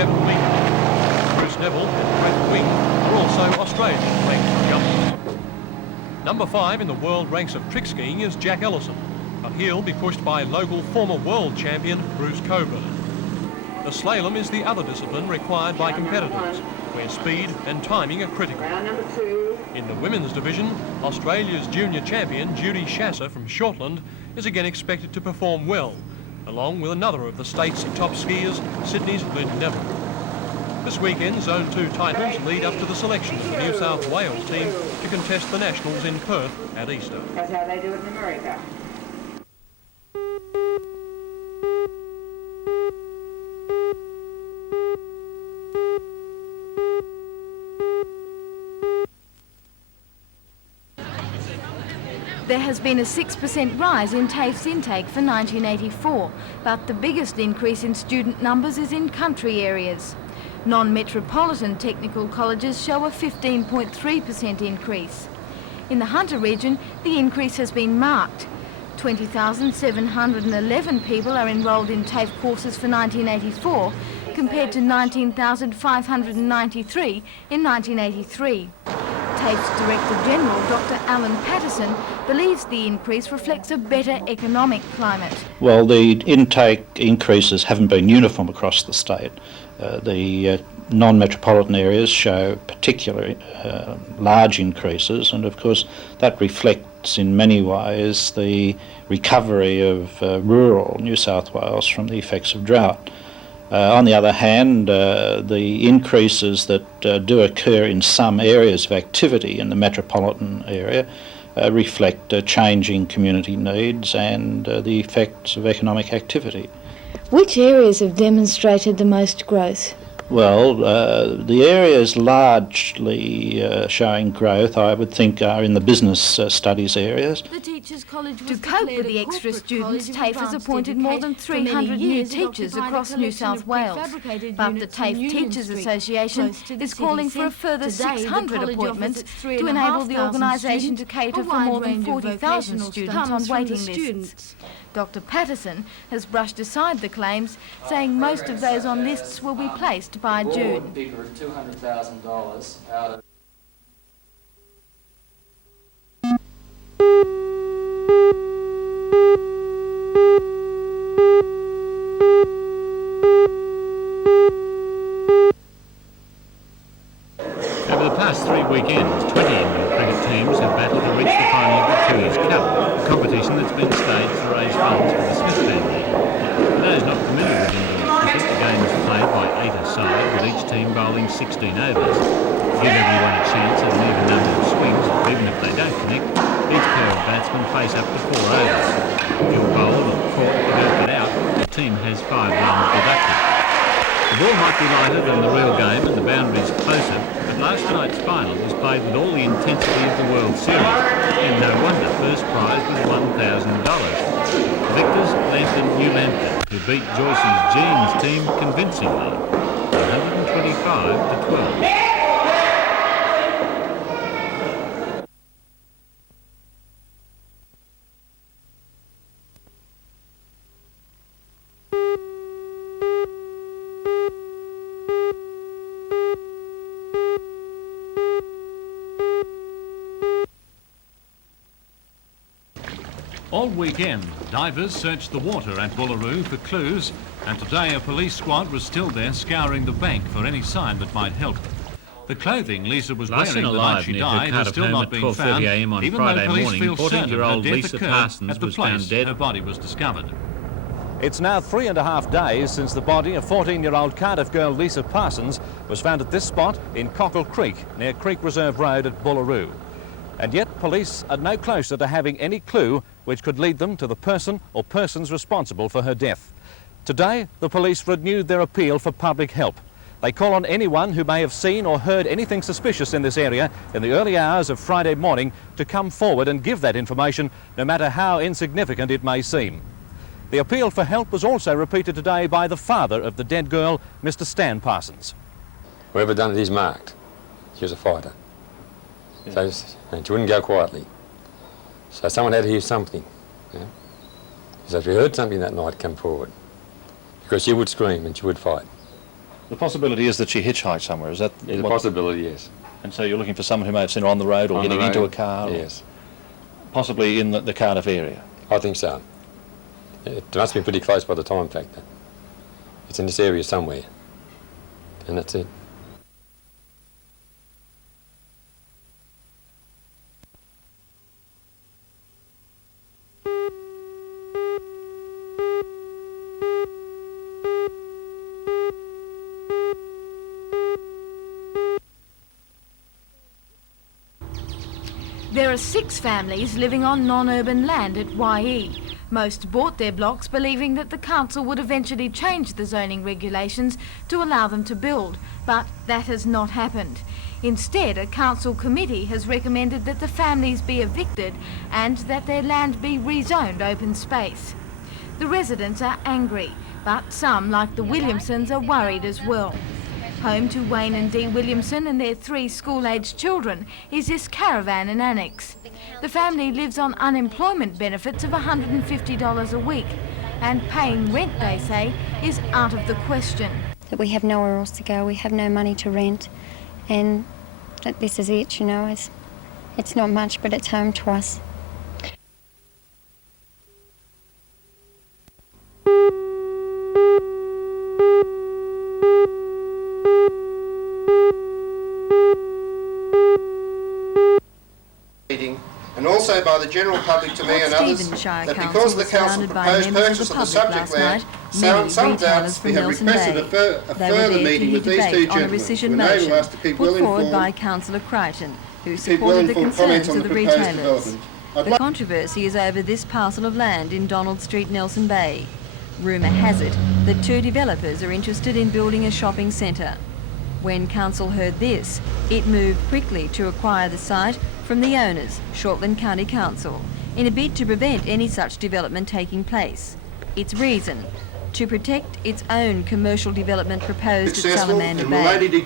7 metres. Bruce Neville and Brett Wing are also Australian ranked jumpers. Number 5 in the world ranks of trick skiing is Jack Ellison, but he'll be pushed by local former world champion Bruce Coburn. The slalom is the other discipline required by competitors, where speed and timing are critical. In the women's division, Australia's junior champion Judy Shasser from Shortland is again expected to perform well, along with another of the state's top skiers, Sydney's Lynn Neville. This weekend, Zone 2 titles lead up to the selection of the New South Wales team to contest the Nationals in Perth at Easter. That's how they do it in America. There has been a 6% rise in TAFE's intake for 1984, but the biggest increase in student numbers is in country areas. Non-metropolitan technical colleges show a 15.3% increase. In the Hunter region, the increase has been marked. 20,711 people are enrolled in TAFE courses for 1984, compared to 19,593 in 1983. TAFE's Director General, Dr. Alan Patterson, believes the increase reflects a better economic climate. Well, the intake increases haven't been uniform across the state. The non-metropolitan areas show particularly large increases, and of course that reflects in many ways the recovery of rural New South Wales from the effects of drought. On the other hand, the increases that do occur in some areas of activity in the metropolitan area reflect changing community needs and the effects of economic activity. Which areas have demonstrated the most growth? Well, the areas largely showing growth, I would think, are in the business studies areas. The Teachers College to cope with the extra students, TAFE has appointed more than 300 new teachers across New South Wales. But the TAFE Teachers Association is calling for a further 600 appointments to enable the organisation to cater for more than 40,000 students on waiting lists. Dr. Patterson has brushed aside the claims, saying most of those on lists will be placed by June. Figure of $200,000 out of Over the past 3 weekends, 20 Indian cricket teams have battled to reach the final of the Tooheys Cup, a competition that's been staged to raise funds for the Smith family. For those not familiar with Indian cricket, the game is played by 8 a side, with each team bowling 16 overs. To give everyone a chance at an even number of swings, even if they don't connect, each pair of batsmen face up to 4 overs. If you're bowled or caught to get it out, the team has 5 runs deducted. The ball might be lighter than the real game and the boundaries closer, but last night's final was played with all the intensity of the World Series, and no wonder first prize was $1,000. Victors Lambton New Lambton, who beat Joyce's Jeans team convincingly, 125 to 12. All weekend, divers searched the water at Bullaroo for clues, and today a police squad was still there scouring the bank for any sign that might help. The clothing Lisa was wearing the night she died has still not been found, even though police feel certain her death occurred at the place her body was discovered. It's now 3.5 days since the body of 14-year-old Cardiff girl Lisa Parsons was found at this spot in Cockle Creek, near Creek Reserve Road at Bullaroo. And yet police are no closer to having any clue which could lead them to the person or persons responsible for her death. Today, the police renewed their appeal for public help. They call on anyone who may have seen or heard anything suspicious in this area in the early hours of Friday morning to come forward and give that information, no matter how insignificant it may seem. The appeal for help was also repeated today by the father of the dead girl, Mr. Stan Parsons. Whoever done it is marked. She was a fighter. So, and she wouldn't go quietly. So someone had to hear something. Yeah? So if you heard something that night, come forward. Because she would scream and she would fight. The possibility is that she hitchhiked somewhere, is that? There's a possibility, yes. And so you're looking for someone who may have seen her on the road or On getting the road, into a car? Yes. Possibly in the Cardiff area? I think so. It must be pretty close by the time factor. It's in this area somewhere. And that's it. There are 6 families living on non-urban land at YE. Most bought their blocks believing that the council would eventually change the zoning regulations to allow them to build, but that has not happened. Instead, a council committee has recommended that the families be evicted and that their land be rezoned open space. The residents are angry, but some, like the Williamsons, are worried as well. Home to Wayne and Dee Williamson and their 3 school-aged children is this caravan and annex. The family lives on unemployment benefits of $150 a week, and paying rent, they say, is out of the question. That we have nowhere else to go, we have no money to rent, and that this is it, you know. It's not much, but it's home to us. And also by the general public to me and others, that because the council proposed purchase of the subject land, some doubts we have requested a further meeting with these 2 gentlemen to enable us to keep well informed by Councillor Crichton, who supported the concerns of the retailers. The controversy is over this parcel of land in Donald Street, Nelson Bay. Rumour has it that 2 developers are interested in building a shopping centre. When council heard this, it moved quickly to acquire the site from the owners, Shortland County Council, in a bid to prevent any such development taking place. Its reason, to protect its own commercial development proposed at Salamander Bay.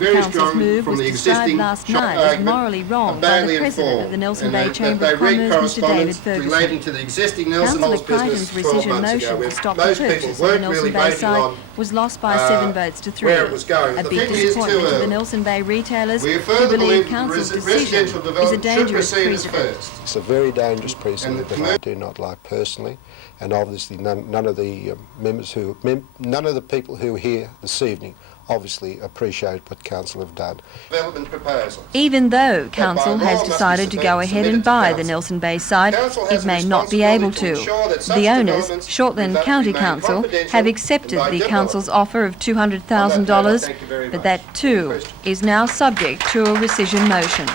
Council's move was described last night as morally wrong by the President of the Nelson Bay Chamber of Commerce, Mr David Ferguson. Councillor Crichton's rescission motion to stop the purchase of the Nelson Bay site was lost by 7 votes to 3. A big disappointment to the Nelson Bay retailers who believe Council's decision is a dangerous precedent. It's a very dangerous precedent that I do not like personally, and obviously none of the none of the people who are here this evening obviously appreciate what Council have done. Even though Council has decided to go ahead and buy the Nelson Bay site, it may not be able to. The owners, Shortland County Council, have accepted the Council's offer of $200,000, but that too is now subject to a rescission motion.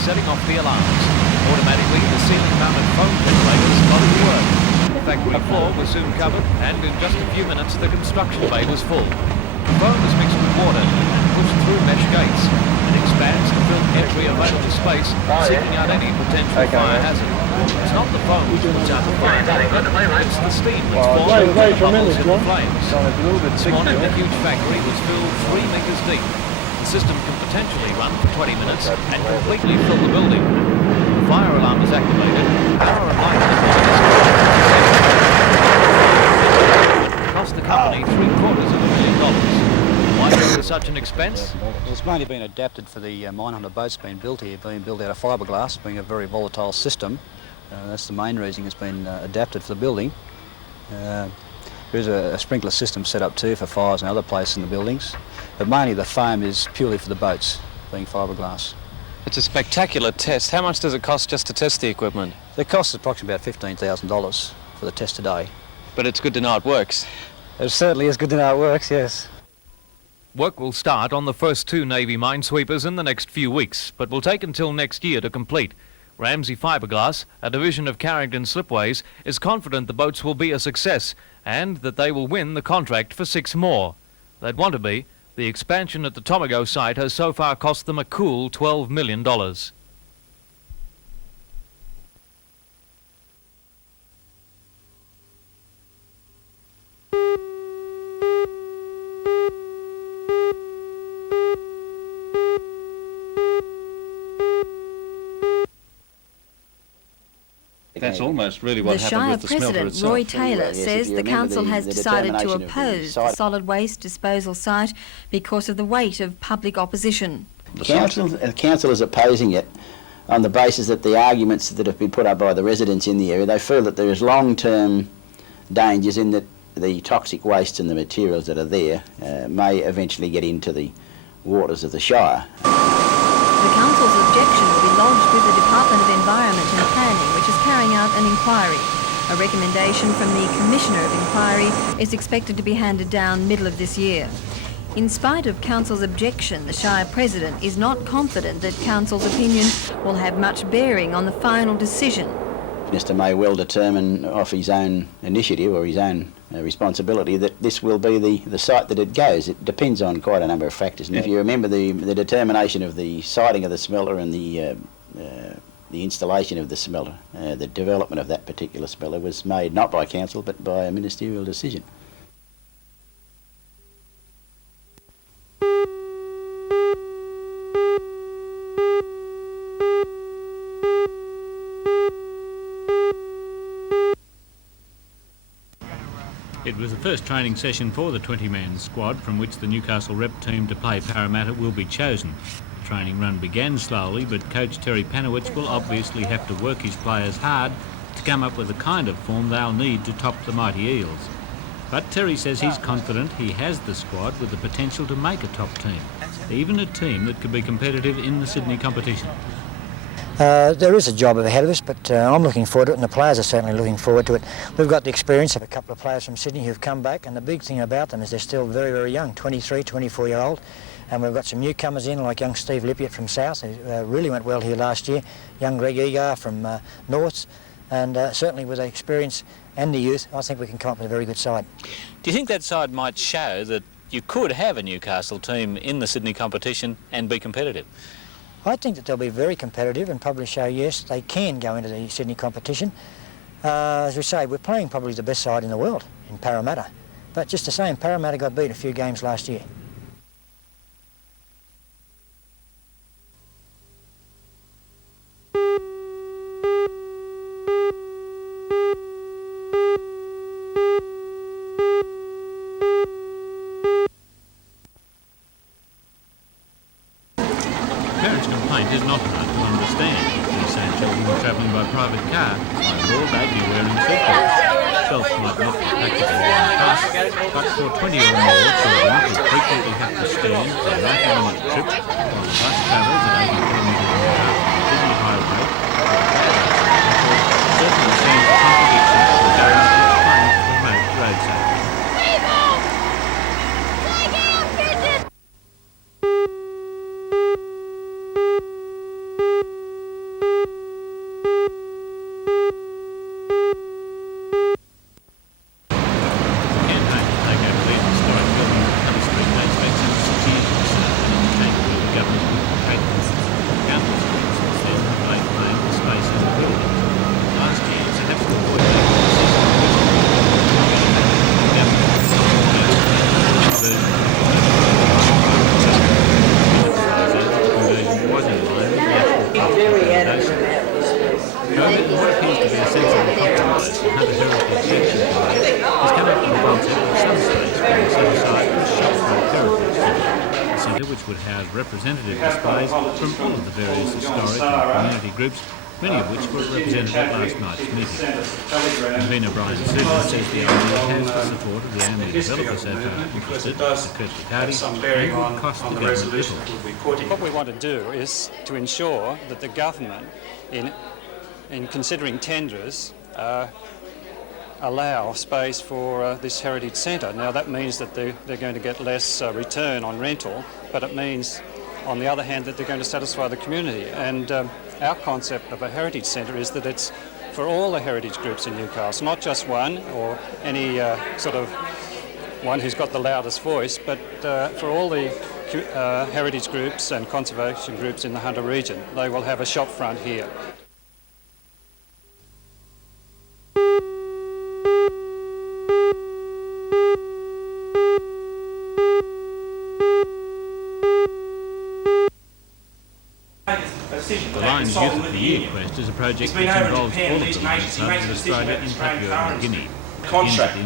Setting off the alarms. Automatically, the ceiling-mounted foam generators started to work. The factory floor was soon covered, and in just a few minutes, the construction bay was full. The foam is mixed with water and pushed through mesh gates. It expands to fill every available space, seeking out any potential fire hazard. It's not the foam which puts out the fire hazard, it's the steam that's formed when the bubbles hit the flames. This morning, the huge factory was filled 3 metres deep. The system can potentially run for 20 minutes and completely fill the building. The fire alarm is activated. Power and light cost the company $750,000. Why is there such an expense? It's mainly been adapted for the mine hunter boats being built here, being built out of fiberglass, being a very volatile system. That's the main reason it's been adapted for the building. There is a sprinkler system set up too for fires and other places in the buildings, but mainly the foam is purely for the boats, being fiberglass. It's a spectacular test. How much does it cost just to test the equipment? The cost is approximately about $15,000 for the test today. But it's good to know it works. It certainly is good to know it works, yes. Work will start on the first 2 Navy minesweepers in the next few weeks, but will take until next year to complete. Ramsey Fiberglass, a division of Carrington Slipways, is confident the boats will be a success and that they will win the contract for 6 more. They'd want to be. The expansion at the Tomago site has so far cost them a cool $12 million. That's almost really what the happened Shire with the smelter President, itself. Roy Taylor, says the council has decided to oppose the solid waste disposal site because of the weight of public opposition. The council is opposing it on the basis that the arguments that have been put up by the residents in the area, they feel that there is long-term dangers in that the toxic wastes and the materials that are there may eventually get into the waters of the Shire. The council's objection will be lodged with the Department of Environment and Planning, which is carrying out an inquiry. A recommendation from the Commissioner of Inquiry is expected to be handed down middle of this year. In spite of Council's objection, the Shire President is not confident that Council's opinion will have much bearing on the final decision. The Minister may well determine off his own initiative or his own responsibility that this will be the site that it goes. It depends on quite a number of factors. And if you remember the determination of the siting of the smelter and the installation of the smelter, the development of that particular smelter was made not by Council but by a ministerial decision. It was the first training session for the 20-man squad from which the Newcastle rep team to play Parramatta will be chosen. The training run began slowly, but coach Terry Panowitz will obviously have to work his players hard to come up with the kind of form they'll need to top the mighty Eels. But Terry says he's confident he has the squad with the potential to make a top team, even a team that could be competitive in the Sydney competition. There is a job ahead of us, but I'm looking forward to it, and the players are certainly looking forward to it. We've got the experience of a couple of players from Sydney who've come back, and the big thing about them is they're still very, very young, 23, 24-year-old. And we've got some newcomers in, like young Steve Lippiott from South, who really went well here last year, young Greg Egar from Norths, and certainly with the experience and the youth, I think we can come up with a very good side. Do you think that side might show that you could have a Newcastle team in the Sydney competition and be competitive? I think that they'll be very competitive and probably show, yes, they can go into the Sydney competition. As we say, we're playing probably the best side in the world in Parramatta. But just the same, Parramatta got beat a few games last year. Is not hard to understand. These same children were travelling by private car. By law, they'd be wearing seatbelts. Belts might not be practical on a bus, but for 20 or more children who frequently have to stand for a 90-minute trip while the bus travels at 80 kilometres an hour at a busy highway, certainly seems a contradiction to the government's claim to promote road safety. Which would house representative displays from all of the various historic and community groups, many of which were represented at last night's meeting. Convener Brian Susan says the idea has the support of the only developer so far interested, the Kirby Party, and will cost the government little. What we want to do is to ensure that the government, in considering tenders, allow space for this heritage centre. Now that means that they're going to get less return on rental, but it means on the other hand that they're going to satisfy the community. And our concept of a heritage centre is that it's for all the heritage groups in Newcastle, not just one or any sort of one who's got the loudest voice, but for all the heritage groups and conservation groups in the Hunter region. They will have a shop front here. The Lions Youth of the Year quest is a project which involves all of the Lions clubs in Australia and Papua New Guinea. Contract.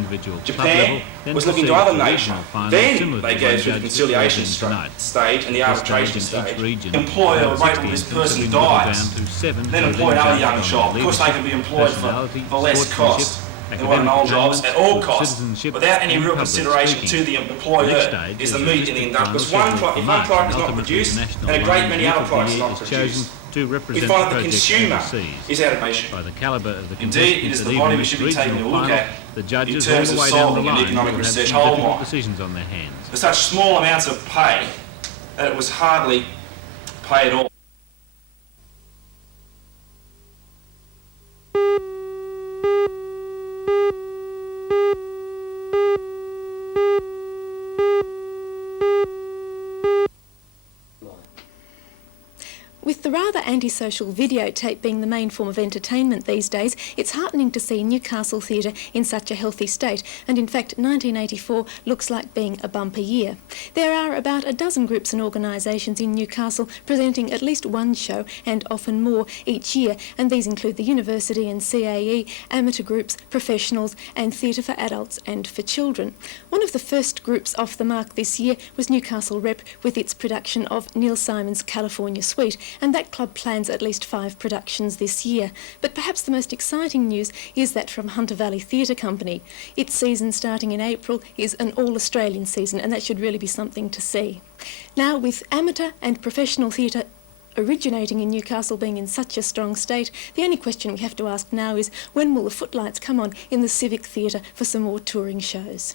Japan was looking to other nations. Then they go through the conciliation stage and the arbitration stage. Employ a rate when this person dies. Then employ another young child. Of course, they can be employed for less cost. They want an old jobs at all costs, without any real consideration to the employer, is the meat in the industrial. Because if one product is not produced, and a great many other products are not produced, we find that the consumer is out of nation. Indeed, it is the body we should be taking a look at in terms of solving an economic research whole lot. For such small amounts of pay that it was hardly pay at all. With the rather antisocial videotape being the main form of entertainment these days, it's heartening to see Newcastle Theatre in such a healthy state, and in fact 1984 looks like being a bumper year. There are about a dozen groups and organisations in Newcastle presenting at least one show, and often more, each year, and these include the University and CAE, amateur groups, professionals, and theatre for adults and for children. One of the first groups off the mark this year was Newcastle Rep with its production of Neil Simon's California Suite, and that club plans at least 5 productions this year. But perhaps the most exciting news is that from Hunter Valley Theatre Company. Its season starting in April is an all-Australian season, and that should really be something to see. Now, with amateur and professional theatre originating in Newcastle being in such a strong state, the only question we have to ask now is, when will the footlights come on in the Civic Theatre for some more touring shows?